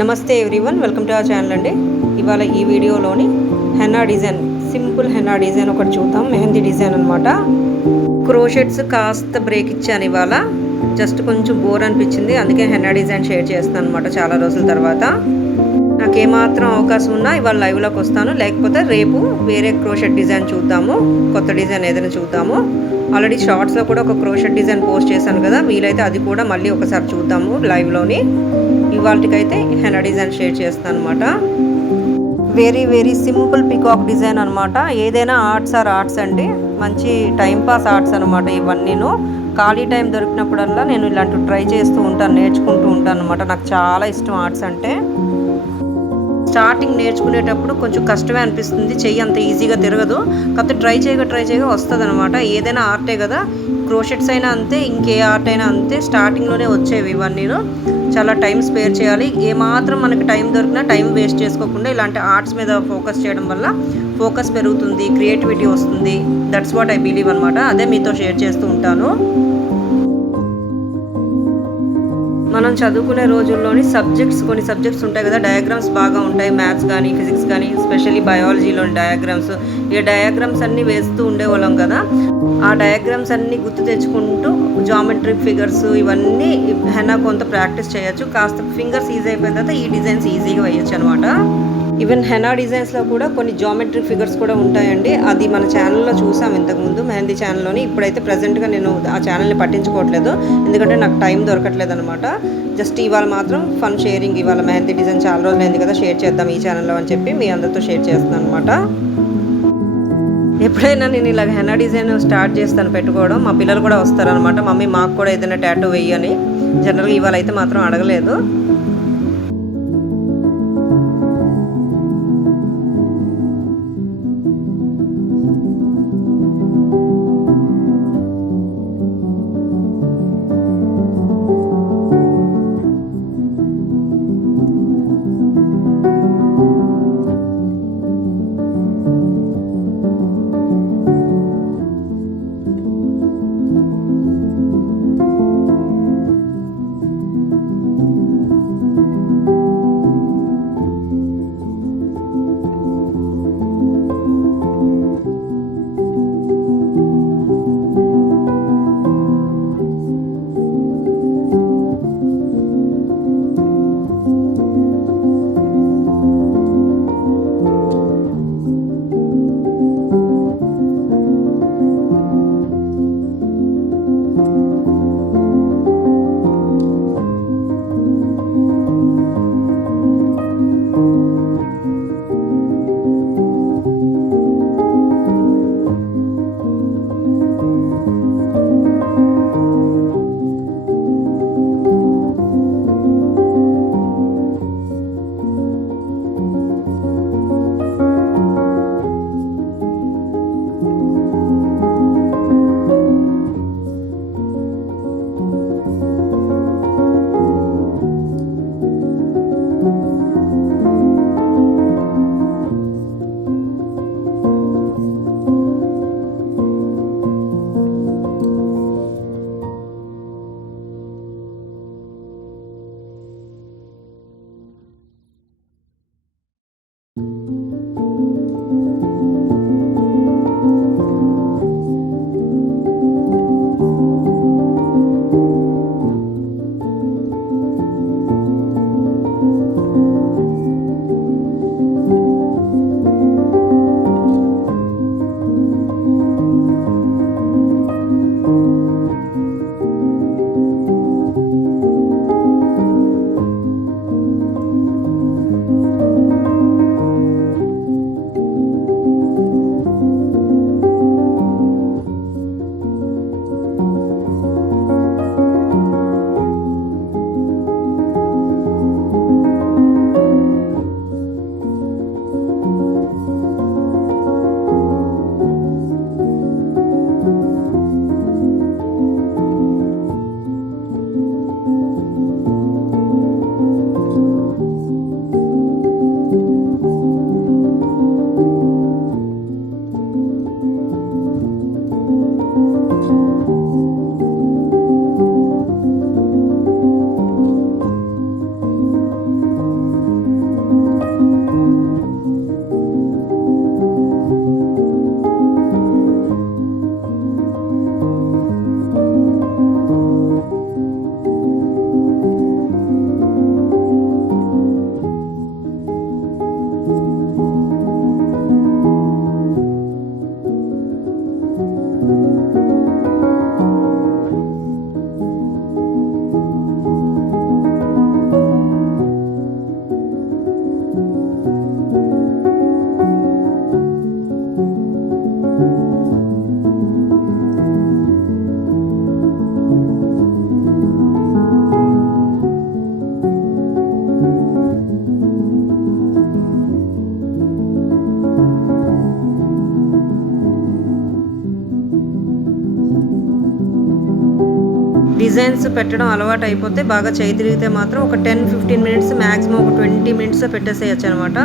నమస్తే everyone, welcome to our channel అండి. ఇవాళ ఈ వీడియోలోని henna design, simple henna design ఒకటి చూద్దాం. మెహందీ డిజైన్ అనమాట. క్రోషెట్స్ కాస్త బ్రేక్ ఇచ్చాను ఇవాళ. జస్ట్ కొంచెం బోర్ అనిపించింది, అందుకే హెన్నా డిజైన్ షేర్ చేస్తాను అనమాట చాలా రోజుల తర్వాత. నాకు ఏమాత్రం అవకాశం ఉన్నా ఇవాళ లైవ్లోకి వస్తాను, లేకపోతే రేపు వేరే క్రోషెట్ డిజైన్ చూద్దాము, కొత్త డిజైన్ ఏదైనా చూద్దాము. ఆల్రెడీ షార్ట్స్లో కూడా ఒక క్రోషెట్ డిజైన్ పోస్ట్ చేశాను కదా, వీలైతే అది కూడా మళ్ళీ ఒకసారి చూద్దాము లైవ్లోని. ఇవాళకైతే హెన్నా డిజైన్ షేర్ చేస్తాను అనమాట. వెరీ సింపుల్ పికాక్ డిజైన్ అనమాట. ఏదైనా ఆర్ట్స్ అండి, మంచి టైంపాస్ ఆర్ట్స్ అనమాట. ఇవన్నీను ఖాళీ టైం దొరికినప్పుడల్లా నేను ఇలాంటివి ట్రై చేస్తూ ఉంటాను, నేర్చుకుంటూ ఉంటాను అనమాట. నాకు చాలా ఇష్టం ఆర్ట్స్ అంటే. స్టార్టింగ్ నేర్చుకునేటప్పుడు కొంచెం కష్టమే అనిపిస్తుంది, చెయ్యి అంత ఈజీగా తిరగదు. కాకపోతే ట్రై చేయగా వస్తుంది అనమాట. ఏదైనా ఆర్టే కదా, క్రోషెట్స్ అయినా అంతే, ఇంకే ఆర్ట్ అయినా అంతే. స్టార్టింగ్లోనే వచ్చేవి ఇవన్నీ. చాలా టైం స్పేర్ చేయాలి. ఏమాత్రం మనకి టైం దొరికినా టైం వేస్ట్ చేసుకోకుండా ఇలాంటి ఆర్ట్స్ మీద ఫోకస్ చేయడం వల్ల ఫోకస్ పెరుగుతుంది, క్రియేటివిటీ వస్తుంది. దట్స్ వాట్ ఐ బిలీవ్ అనమాట. అదే మీతో షేర్ చేస్తూ ఉంటాను. మనం చదువుకునే రోజుల్లోని కొన్ని సబ్జెక్ట్స్ ఉంటాయి కదా, డయాగ్రామ్స్ బాగా ఉంటాయి. మ్యాథ్స్ కానీ ఫిజిక్స్ కానీ, ఎస్పెషల్లీ బయాలజీలోని డయాగ్రామ్స్. ఈ డయాగ్రామ్స్ అన్నీ వేస్తూ ఉండేవాళ్ళం కదా. ఆ డయాగ్రామ్స్ అన్నీ గుర్తు తెచ్చుకుంటూ జామెట్రిక్ ఫిగర్స్ ఇవన్నీ హెన్నా కొంత ప్రాక్టీస్ చేయొచ్చు. కాస్త ఫింగర్స్ ఈజీ అయిపోయిన తర్వాత ఈ డిజైన్స్ ఈజీగా వేయచ్చు అనమాట. ఈవెన్ హెన్నా డిజైన్స్లో కూడా కొన్ని జామెట్రిక్ ఫిగర్స్ కూడా ఉంటాయండి. అది మన ఛానల్లో చూసాం ఇంతకుముందు, మెహందీ ఛానల్లోని. ఇప్పుడైతే ప్రజెంట్గా నేను ఆ ఛానల్ని పట్టించుకోవట్లేదు, ఎందుకంటే నాకు టైం దొరకట్లేదు అనమాట. జస్ట్ ఇవాళ మాత్రం ఫన్ షేరింగ్. ఇవాళ మెహందీ డిజైన్ చాలా రోజులైంది కదా, షేర్ చేద్దాం ఈ ఛానల్లో అని చెప్పి మీ అందరితో షేర్ చేస్తున్నాను అనమాట. ఎప్పుడైనా నేను ఇలా హెన్నా డిజైన్ స్టార్ట్ చేస్తాను పెట్టుకోవడం, మా పిల్లలు కూడా వస్తారనమాట. మమ్మీ మాకు కూడా ఏదైనా టాటూ వెయ్యని. జనరల్గా ఇవాళ అయితే మాత్రం అడగలేదు. డిజైన్స్ పెట్టడం అలవాటు అయిపోతే బాగా చేయి తిరిగితే మాత్రం ఒక 10-15 మినిట్స్, మ్యాక్సిమం ఒక 20 మినిట్స్లో పెట్టేసేయచ్చు అనమాట.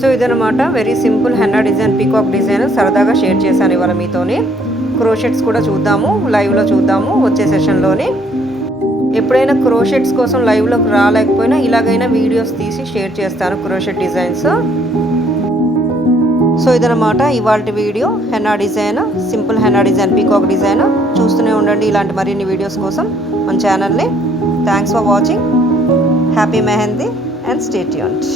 సో ఇదనమాట very simple henna design, peacock design సరదాగా షేర్ చేశాను ఇవాళ మీతోని. క్రోషెట్స్ కూడా చూద్దాము, లైవ్లో చూద్దాము వచ్చే సెషన్లోని. ఎప్పుడైనా క్రోషెట్స్ కోసం లైవ్లోకి రాలేకపోయినా ఇలాగైనా వీడియోస్ తీసి షేర్ చేస్తాను క్రోషెట్ డిజైన్స్. సో ఇదనమాట ఇవాళ video, henna design, simple henna design, peacock design. చూస్తూనే ఉండండి ఇలాంటి మరిన్ని వీడియోస్ కోసం మన ఛానల్ని. Thanks for watching. Happy mehndi and stay tuned.